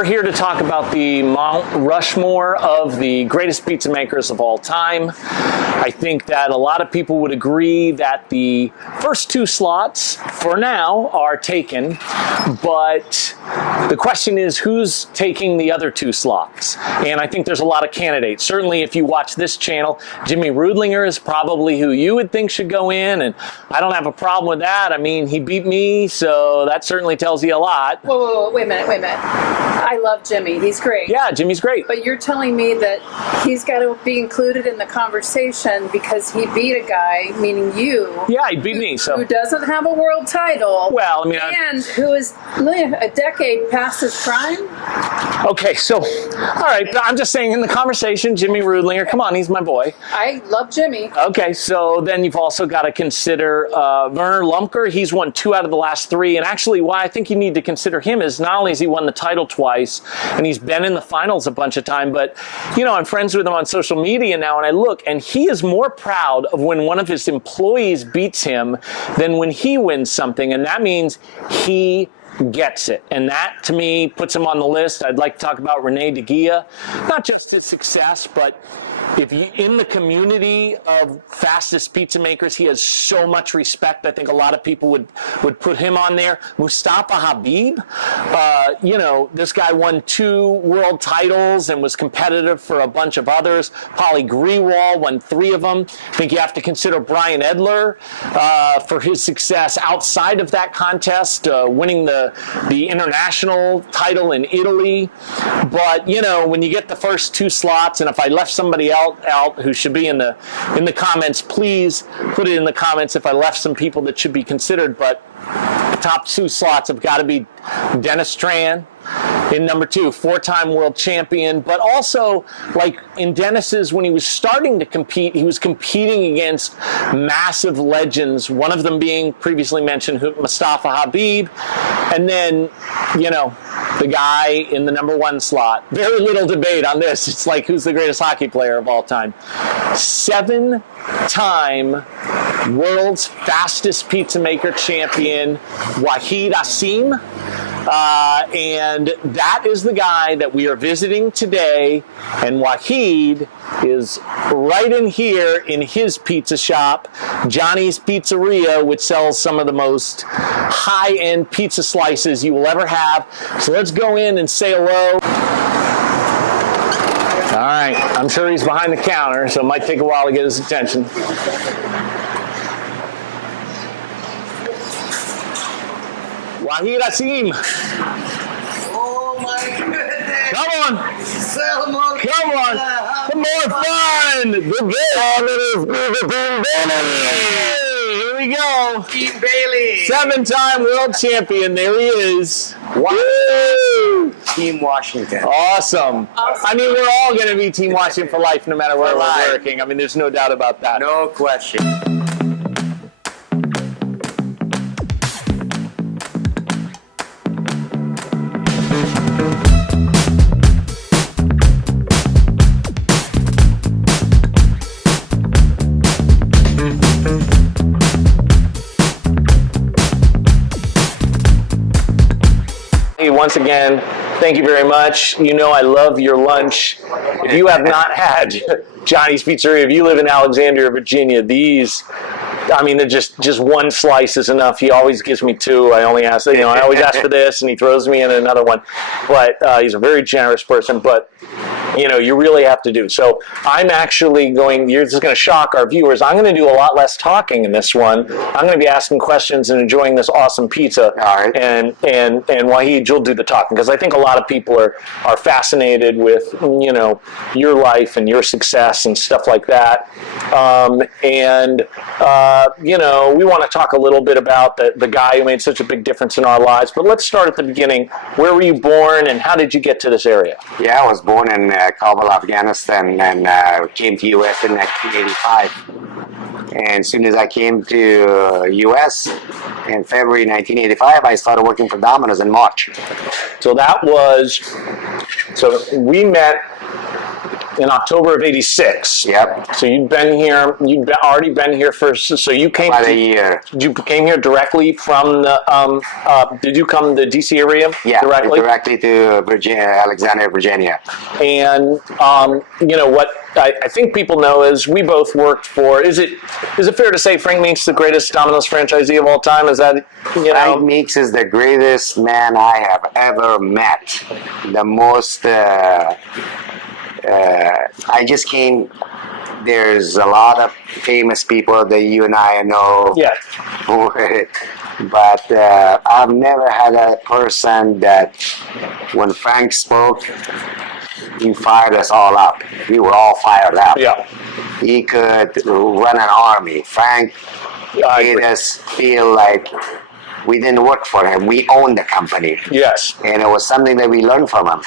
We're here to talk about the Mount Rushmore of the greatest pizza makers of all time. I think that a lot of people would agree that the first two slots, for now, are taken, but the question is who's taking the other two slots? And I think there's a lot of candidates. Certainly, if you watch this channel, Jimmy Rudlinger is probably who you would think should go in, and I don't have a problem with that. I mean, he beat me, so that certainly tells you a lot. Whoa, wait a minute. I love Jimmy. He's great. Yeah, Jimmy's great. But you're telling me that he's got to be included in the conversation because he beat a guy, meaning you. Yeah, he beat me. So who doesn't have a world title. Well, I mean, and who is a decade past his prime. Okay, so all right, I'm just saying in the conversation, Jimmy Rudlinger. Come on, he's my boy. I love Jimmy. Okay, so then you've also got to consider Werner Lumker. He's won 2 out of the last 3, and actually, why I think you need to consider him is not only has he won the title twice, and he's been in the finals a bunch of times, but, you know, I'm friends with him on social media now, and I look, and he is more proud of when one of his employees beats him than when he wins something, and that means he gets it. And that, to me, puts him on the list. I'd like to talk about Rene De Gea, not just his success, but if you in the community of fastest pizza makers, he has so much respect. I think a lot of people would put him on there. Mustafa Habib, you know, this guy won 2 world titles and was competitive for a bunch of others. Paulie Grewal won 3 of them. I think you have to consider Brian Edler for his success outside of that contest, winning the international title in Italy. But, you know, when you get the first 2 slots, and if I left somebody out who should be in the comments, please put it in the comments if I left some people that should be considered. But the top 2 slots have got to be Dennis Tran in number 2, 4-time world champion, but also, like in Dennis's, when he was starting to compete, he was competing against massive legends, one of them being previously mentioned Mustafa Habib, and then, you know, the guy in the number 1 slot. Very little debate on this. It's like, who's the greatest hockey player of all time? 7-time world's fastest pizza maker champion, Waheed Awsim. And that is the guy that we are visiting today, and Waheed is right in here in his pizza shop, Johnny's Pizzeria, which sells some of the most high-end pizza slices you will ever have. So let's go in and say hello. All right, I'm sure he's behind the counter, so it might take a while to get his attention. Waheed Awsim. Oh my goodness. Come on. Salmon. Come on. Some more fun. Here we go. Team Bailey. 7-time world champion. There he is. Wow. Team Washington. Awesome. I mean, we're all going to be Team Washington for life no matter where we're working. I mean, there's no doubt about that. No question. Once again, thank you very much. You know I love your lunch. If you have not had Johnny's Pizzeria, if you live in Alexandria, Virginia, these, I mean, they're just one slice is enough. He always gives me 2. I only ask, you know, I always ask for this, and he throws me in another one. But he's a very generous person. But you know, you really have to do. So I'm actually going, this is going to shock our viewers, I'm going to do a lot less talking in this one. I'm going to be asking questions and enjoying this awesome pizza. All right. And Waheed, you'll do the talking, because I think a lot of people are fascinated with, you know, your life and your success and stuff like that. You know, we want to talk a little bit about the guy who made such a big difference in our lives. But let's start at the beginning. Where were you born, and how did you get to this area? Yeah, I was born in Kabul, Afghanistan, and came to U.S. in 1985. And as soon as I came to U.S. in February 1985, I started working for Domino's in March. So we met in October of '86. Yep. So you'd already been here so you came About a year. You came here directly from the, did you come to the DC area? Yeah, directly to Virginia, Alexandria, Virginia. And you know what I think people know is we both worked for. Is it fair to say Frank Meeks is the greatest Domino's franchisee of all time? Is that Frank Meeks is the greatest man I have ever met. The most. I just came. There's a lot of famous people that you and I know. Yeah. But I've never had a person that, when Frank spoke, he fired us all up. We were all fired up. Yeah. He could run an army. Frank made us feel like we didn't work for him. We owned the company. Yes. And it was something that we learned from him.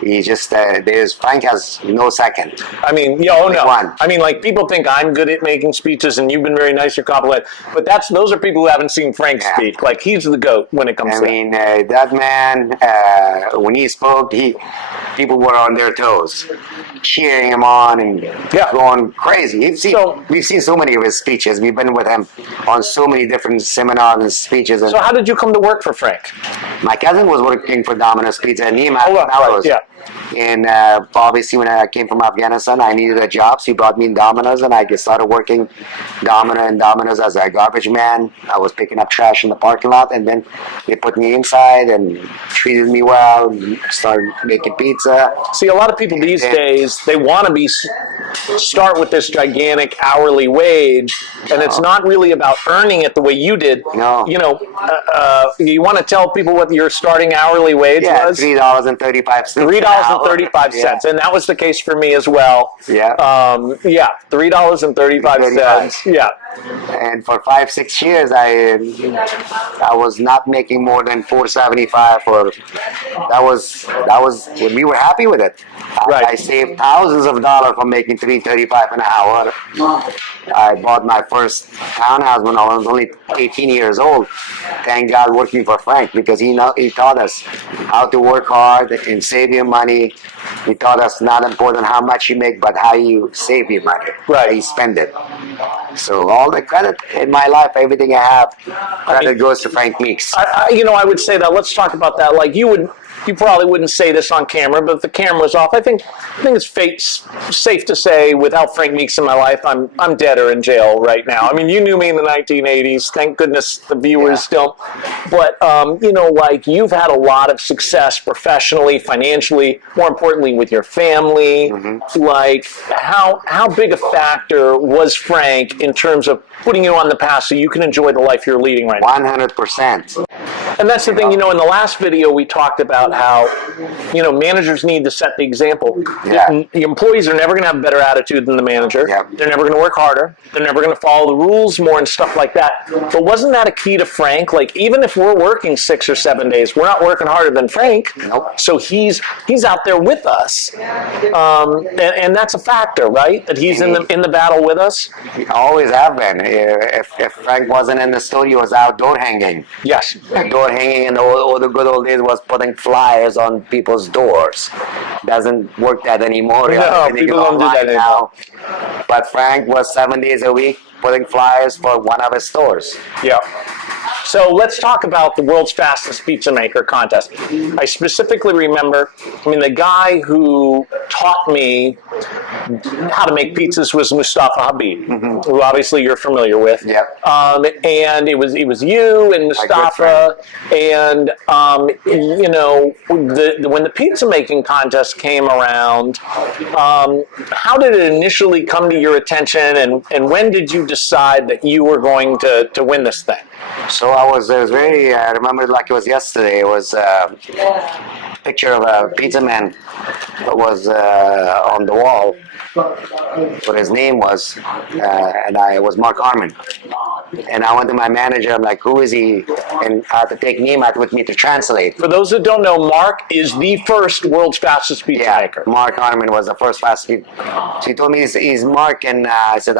He just, Frank has no second. I mean, no. One. I mean, like, people think I'm good at making speeches and you've been very nice, you're complimenting. But those are people who haven't seen Frank speak. Like, he's the GOAT when it comes to that. That man, when he spoke, people were on their toes, cheering him on and going crazy. We've seen so many of his speeches. We've been with him on so many different seminars and speeches. So how did you come to work for Frank? My cousin was working for Dominos Pizza, and he and And obviously, when I came from Afghanistan, I needed a job, so he brought me in Domino's, and I started working Domino's as a garbage man. I was picking up trash in the parking lot, and then they put me inside and treated me well, and started making pizza. See, a lot of people these days, they want to start with this gigantic hourly wage, and it's not really about earning it the way you did. No. You know, you want to tell people what your starting hourly wage was? $3.35. $3.35, and that was the case for me as well. Yeah. $3.35. Yeah. And for 5-6 years, I was not making more than $4.75. We were happy with it. Right. I saved thousands of dollars from making $3.35 an hour. I bought my first townhouse when I was only 18 years old. Thank God, working for Frank, because he taught us how to work hard and save your money. He taught us not important how much you make, but how you save your money, how you spend it. So all the credit in my life, everything I have, credit goes to Frank Meeks. I would say that. Let's talk about that. Like you probably wouldn't say this on camera, but if the camera's off, I think it's safe to say, without Frank Meeks in my life, I'm dead or in jail right now. I mean, you knew me in the 1980s. Thank goodness the viewers don't. But like, you've had a lot of success professionally, financially, more importantly with your family. Mm-hmm. Like, how big a factor was Frank in terms of putting you on the path so you can enjoy the life you're leading right now? 100%. And that's the thing, in the last video we talked about how, managers need to set the example. Yeah. The employees are never going to have a better attitude than the manager. Yep. They're never going to work harder. They're never going to follow the rules more and stuff like that. But wasn't that a key to Frank? Like, even if we're working 6 or 7 days, we're not working harder than Frank. Nope. So he's out there with us. And that's a factor, right? That he's in the battle with us. He always have been. If Frank wasn't in the studio, he was outdoor hanging. Yes. Door hanging in the good old days was putting flyers on people's doors. Doesn't work that anymore. No, people don't do that anymore. But Frank was 7 days a week putting flyers for one of his stores. Yeah. So let's talk about the world's fastest pizza maker contest. I specifically remember, the guy who taught me how to make pizzas was Mustafa Habib, who obviously you're familiar with. Yep. And it was you and Mustafa, and when the pizza making contest came around, how did it initially come to your attention, and when did you decide that you were going to win this thing? So I remember it like it was yesterday. It was a picture of a pizza man that was on the wall, what his name was, and it was Mark Harmon. And I went to my manager, I'm like, who is he? And I had to take Nemat with me to translate. For those that don't know, Mark is the first world's fastest pizza maker. Mark Harmon was the first fastest. So he told me he's Mark, and I said,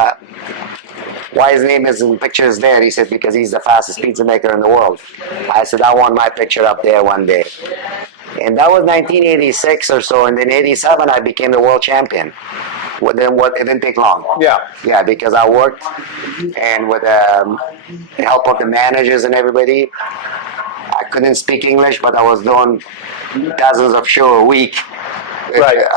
why his name is in the picture is there? He said, because he's the fastest pizza maker in the world. I said, I want my picture up there one day. And that was 1986 or so. And then 87, I became the world champion. It didn't take long. Yeah, because I worked and with the help of the managers and everybody. I couldn't speak English, but I was doing dozens of shows a week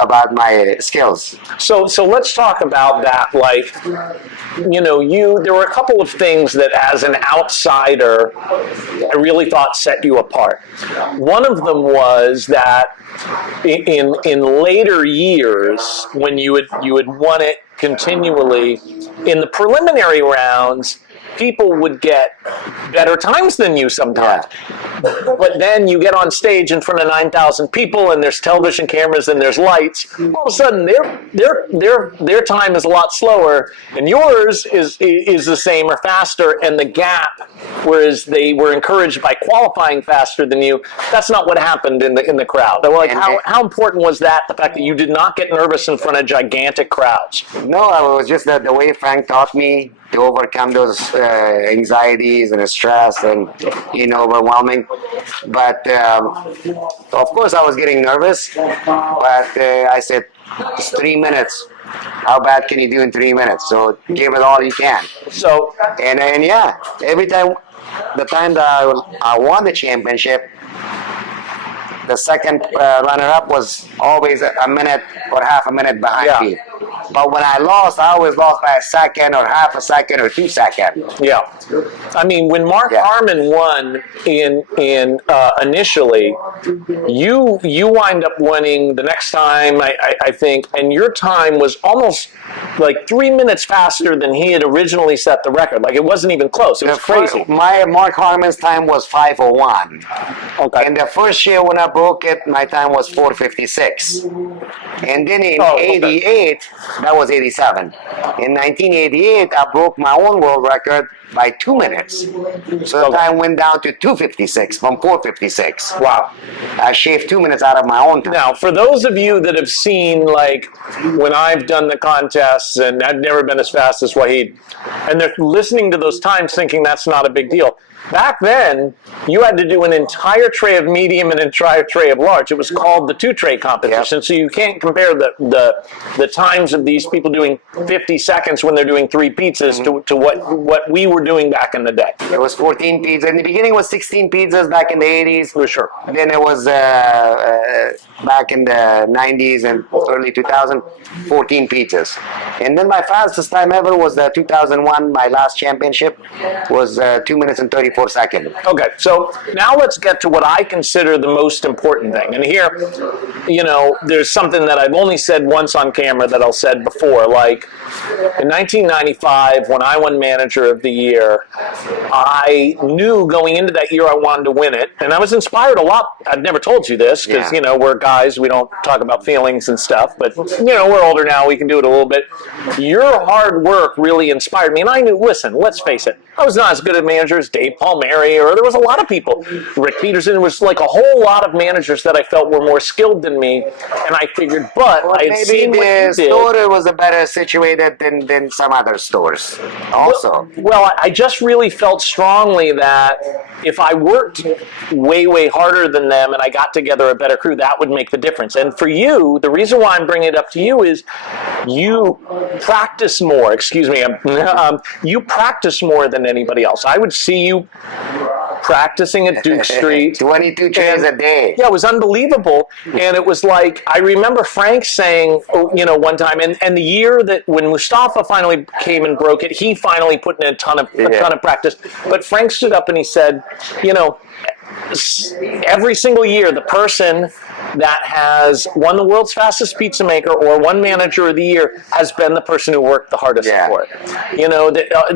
about my skills. So let's talk about that. Like, there were a couple of things that as an outsider, I really thought set you apart. One of them was that in later years, when you had won it continually, in the preliminary rounds, people would get better times than you sometimes. But then you get on stage in front of 9,000 people, and there's television cameras and there's lights. All of a sudden, their time is a lot slower, and yours is the same or faster. And the gap, whereas they were encouraged by qualifying faster than you, that's not what happened in the crowd. Like, how important was that? The fact that you did not get nervous in front of gigantic crowds. No, it was just that the way Frank taught me to overcome those anxieties and stress and overwhelming. But of course I was getting nervous, but I said, it's 3 minutes. How bad can you do in 3 minutes? So give it all you can. So and yeah, every time, the time that I won the championship, the second runner-up was always a minute or half a minute behind me. But when I lost, I always lost by a second or half a second or 2 seconds. Yeah. I mean, when Mark Harmon won initially, you wind up winning the next time, I think, and your time was almost like 3 minutes faster than he had originally set the record. Like, it wasn't even close. It was crazy. My Mark Harmon's time was 5:01. Okay. And the first year when I broke it, my time was 4:56. And then in 88, that was 87. In 1988, I broke my own world record by 2 minutes. So the time went down to 2:56 from 4:56. Wow. I shaved 2 minutes out of my own time. Now, for those of you that have seen, like, when I've done the contests, and I've never been as fast as Waheed, and they're listening to those times thinking that's not a big deal. Back then, you had to do an entire tray of medium and an entire tray of large. It was called the 2-tray competition. So you can't compare the times of these people doing 50 seconds when they're doing 3 pizzas to what we were doing back in the day. It was 14 pizzas. In the beginning, it was 16 pizzas back in the 80s. For sure. Then it was back in the 90s and early 2000, 14 pizzas. And then my fastest time ever was 2001. My last championship was 2 minutes and 34 seconds. Okay, so now let's get to what I consider the most important thing. And here, there's something that I've only said once on camera that I'll said before. Like, in 1995, when I won Manager of the Year, I knew going into that year I wanted to win it. And I was inspired a lot. I've never told you this because, we're guys. We don't talk about feelings and stuff. But, we're older now. We can do it a little bit. Your hard work really inspired me. And I knew, listen, let's face it, I was not as good a manager as Dave Palmieri, or there was a lot of people. Rick Peterson. There was like a whole lot of managers that I felt were more skilled than me. And I figured, but I had seen what you did. Maybe the store was a better situated than some other stores also. Well, I just really felt strongly that if I worked way, way harder than them and I got together a better crew, that would make the difference. And for you, the reason why I'm bringing it up to you is you practice more. Excuse me. You practice more than anybody else. I would see you practicing at Duke Street. 22 trays a day. Yeah, it was unbelievable. And it was like, I remember Frank saying, one time, and the year that when Mustafa finally came and broke it, he finally put in a ton of practice. But Frank stood up and he said, every single year, the person that has won the world's fastest pizza maker or won Manager of the Year has been the person who worked the hardest for it.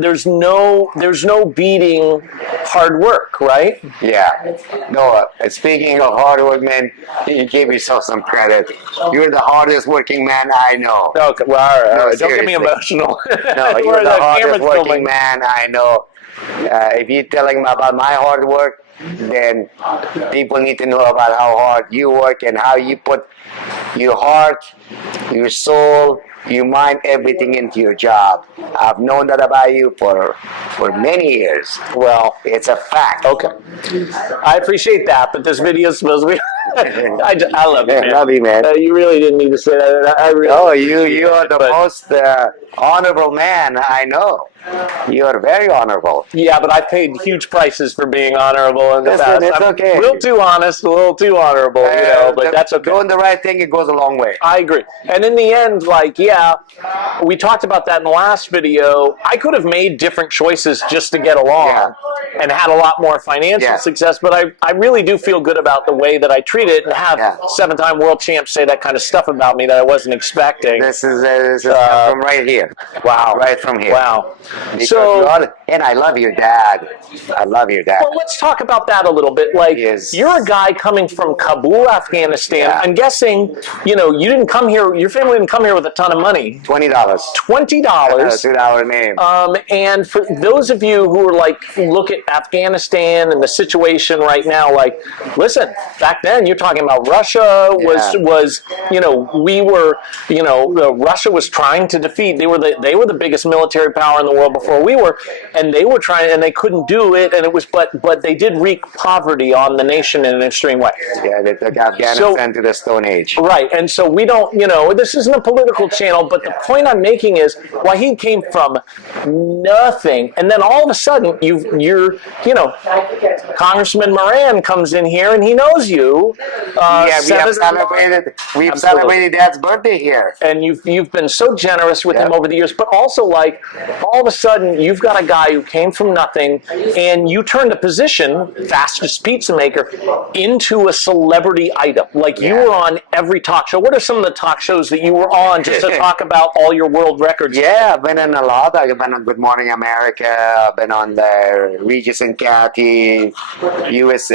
There's no beating hard work, right? Yeah. No, speaking of hard work, man, you gave yourself some credit. You're the hardest working man I know. Okay, well, all right. Don't get me emotional. No, you're the hardest working man I know. If you're telling me about my hard work, then people need to know about how hard you work and how you put your heart, your soul, You mind everything into your job. I've known that about you for many years. Well, It's a fact. okay. I appreciate that, but this video is supposed to be. I love you, man. Love you, man. You really didn't need to say that. I really. No, you are the but- most honorable man I know. You are very honorable. Yeah, but I paid huge prices for being honorable in the Listen, past. it's I'm okay. a little too honest, a little too honorable, but that's okay. Doing the right thing, it goes a long way. I agree. And in the end, like, yeah, we talked about that in the last video. I could have made different choices just to get along and had a lot more financial success, but I really do feel good about the way that I treat it and have seven-time world champs say that kind of stuff about me that I wasn't expecting. This is from right here. Wow. Right from here. Wow. Because and I love your dad. I love your dad. Well, let's talk about that a little bit. Like, you're a guy coming from Kabul, Afghanistan. Yeah. I'm guessing, you didn't come here, your family didn't come here with a ton of money. $20. $20. $2 name. And for those of you who are like, look at Afghanistan and the situation right now, like, listen, back then you're talking about Russia was we were, Russia was trying to defeat. They were the biggest military power in the world before we were, and they were trying, and they couldn't do it, and it was, but they did wreak poverty on the nation in an extreme way. Yeah, they took Afghanistan to the Stone Age. Right, and so we don't, this isn't a political channel, but the point I'm making is Waheed came from nothing, and then all of a sudden you're Congressman Moran comes in here and he knows you. We've celebrated Dad's birthday here, and you've been so generous with him over the years, but also like all of a sudden you've got a guy who came from nothing, and you turned a position, fastest pizza maker, into a celebrity item. Like you were on every talk show. What are some of the talk shows that you were on just to talk about all your world records? Yeah, I've been in a lot. I've been on Good Morning America. I've been on the Regis and Kathy, Regis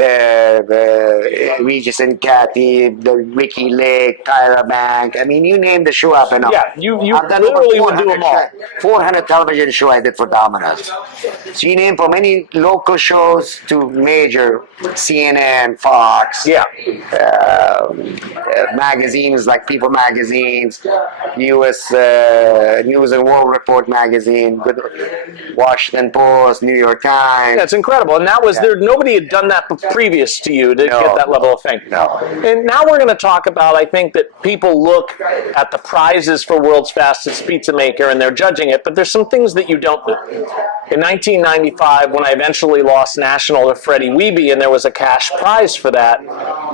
and Kathy, the Ricky Lake, Tyra Bank. I mean, you name the show I've been on. Yeah, you I've done literally over would do them all. 400 television show I did for Dominos. So you name from any local shows to major CNN, Fox. Yeah. Magazines like People magazines, U.S. News and World Report magazine, Washington Post, New York Times. That's incredible. And that was there. Nobody had done that previous to you to get that level of fame. No. And now we're going to talk about, I think that people look at the prizes for World's Fastest Pizza Maker and they're judging it, but there's some things that you don't do. In 1995, when I eventually lost national to Freddie Wiebe and there was a cash prize for that,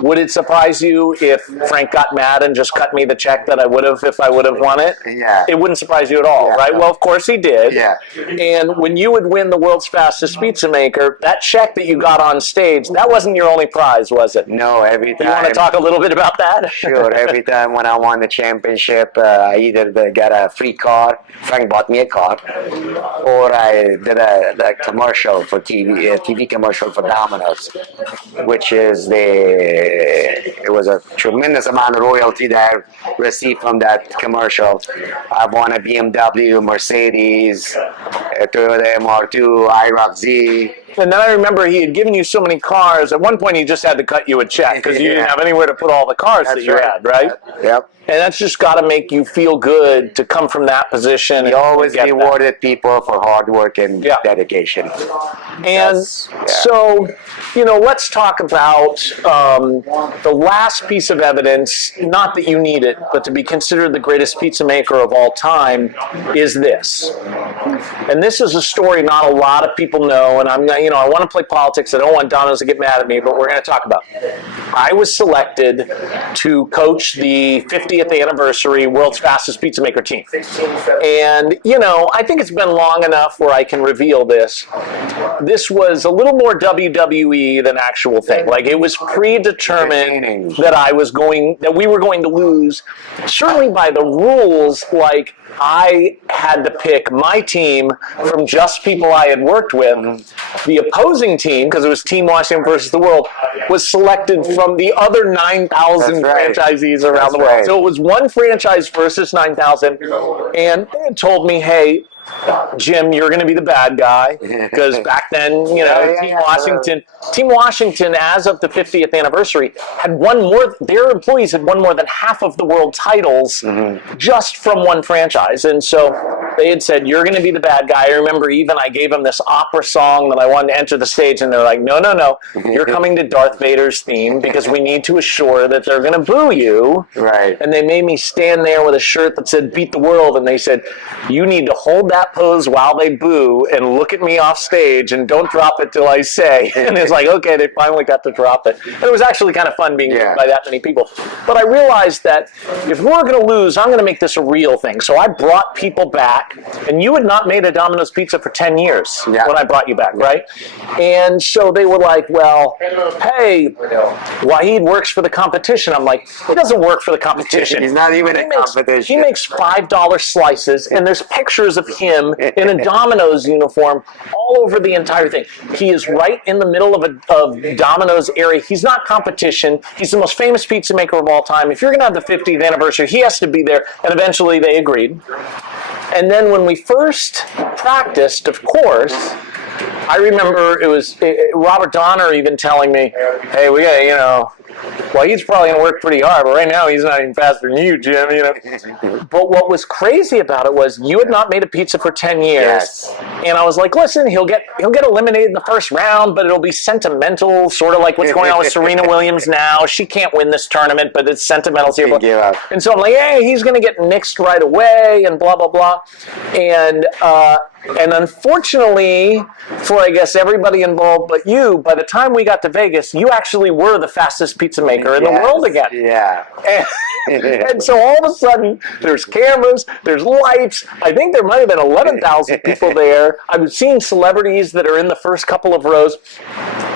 would it surprise you if Frank got mad and just cut me the check that I would have if I would have won it? Yeah. It wouldn't surprise you at all, right? Well, of course he did. Yeah. And when you would win the World's Fastest Pizza Maker, that check that you got on stage, that wasn't your only prize, was it? No, every time. You want to talk a little bit about that? Sure. Every time when I won the championship, I either got a free car, Frank bought me a car, or I did a commercial for TV, a TV commercial for Domino's, which is it was a tremendous amount of royalty that I received from that commercial. I won a BMW, Mercedes, a Toyota MR2, IROC Z. And then I remember he had given you so many cars. At one point, he just had to cut you a check because you didn't have anywhere to put all the cars that you had, right? Yep. And that's just got to make you feel good to come from that position. He always rewarded people for hard work and dedication. And so, let's talk about the last piece of evidence, not that you need it, but to be considered the greatest pizza maker of all time, is this. And this is a story not a lot of people know, and I'm not, I want to play politics. I don't want Domino's to get mad at me, but we're going to talk about it. I was selected to coach the 50th anniversary World's Fastest Pizza Maker team. And, I think it's been long enough where I can reveal this. This was a little more WWE than actual thing. Like, it was predetermined that we were going to lose. Certainly by the rules, like, I had to pick my team from just people I had worked with. The opposing team, because it was Team Washington versus the world, was selected from the other 9,000 franchisees around the world. So it was one franchise versus 9,000, and they had told me, hey, Jim, you're going to be the bad guy, because back then, Team Washington, as of the 50th anniversary, had won more. Their employees had won more than half of the world titles just from one franchise, and so they had said, "You're going to be the bad guy." I remember even I gave them this opera song that I wanted to enter the stage, and they're like, "No, no, no, you're coming to Darth Vader's theme because we need to assure that they're going to boo you." Right. And they made me stand there with a shirt that said "Beat the World," and they said, "You need to hold that pose while they boo and look at me off stage and don't drop it till I say." And it's like, okay, they finally got to drop it. And it was actually kind of fun being booed by that many people. But I realized that if we're going to lose, I'm going to make this a real thing. So I brought people back, and you had not made a Domino's Pizza for 10 years when I brought you back, right? And so they were like, well, hey, Waheed works for the competition. I'm like, he doesn't work for the competition. He's not even a competition. He makes $5 slices, and there's pictures of him in a Domino's uniform all over the entire thing. He is right in the middle of Domino's area. He's not competition. He's the most famous pizza maker of all time. If you're going to have the 50th anniversary, he has to be there. And eventually they agreed. And then when we first practiced, of course, I remember it was Robert Donner even telling me, hey, we got, well, he's probably going to work pretty hard, but right now he's not even faster than you, Jim. But what was crazy about it was you had not made a pizza for 10 years, and I was like, listen, he'll get eliminated in the first round, but it'll be sentimental, sort of like what's going on with Serena Williams now. She can't win this tournament, but it's sentimental here. And so I'm like, hey, he's going to get nixed right away, and blah blah blah, and unfortunately, for I guess everybody involved but you, by the time we got to Vegas, you actually were the fastest pizza maker in the world again. Yeah. And so all of a sudden, there's cameras, there's lights. I think there might have been 11,000 people there. I've seen celebrities that are in the first couple of rows.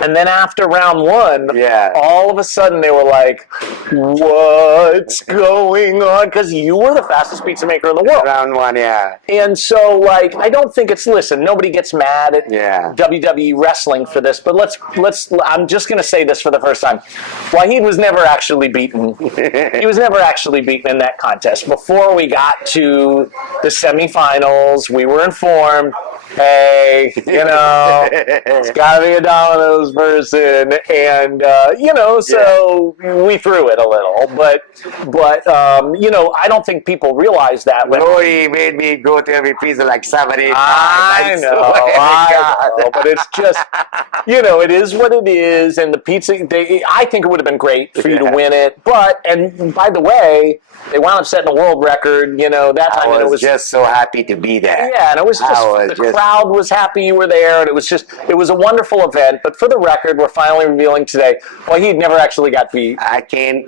And then after round one, all of a sudden they were like, what's going on? Because you were the fastest pizza maker in the world. Round one, And so, like, I don't think listen, nobody gets mad at WWE wrestling for this, but I'm just going to say this for the first time. Waheed was never actually beaten. He was never actually beaten in that contest. Before we got to the semifinals, we were informed, hey, it's got to be a Domino's person, and so we threw it a little, but I don't think people realize that. Lori made me go to every pizza like 7, 8 times. I know, but it's just, it is what it is, and the pizza, I think it would have been great for you to win it, and by the way, they wound up setting a world record, that time. I was just so happy to be there. Yeah, and it was just, the crowd was happy you were there, and it was a wonderful event, but for the record, we're finally revealing today, Waheed never actually got beat. I can't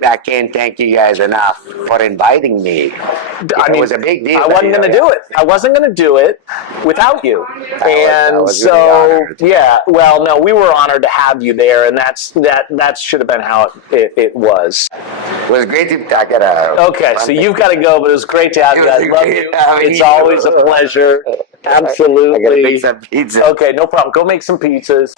thank you guys enough for inviting me. It was a big deal. I wasn't going to do it. I wasn't going to do it without you. I was really well, no, we were honored to have you there, and that should have been how it was. It was great to talk it out. Okay, so you've got to go, but it was great to have you. I love you. It's always a pleasure. Absolutely. I got to make some pizza. Okay, no problem. Go make some pizzas.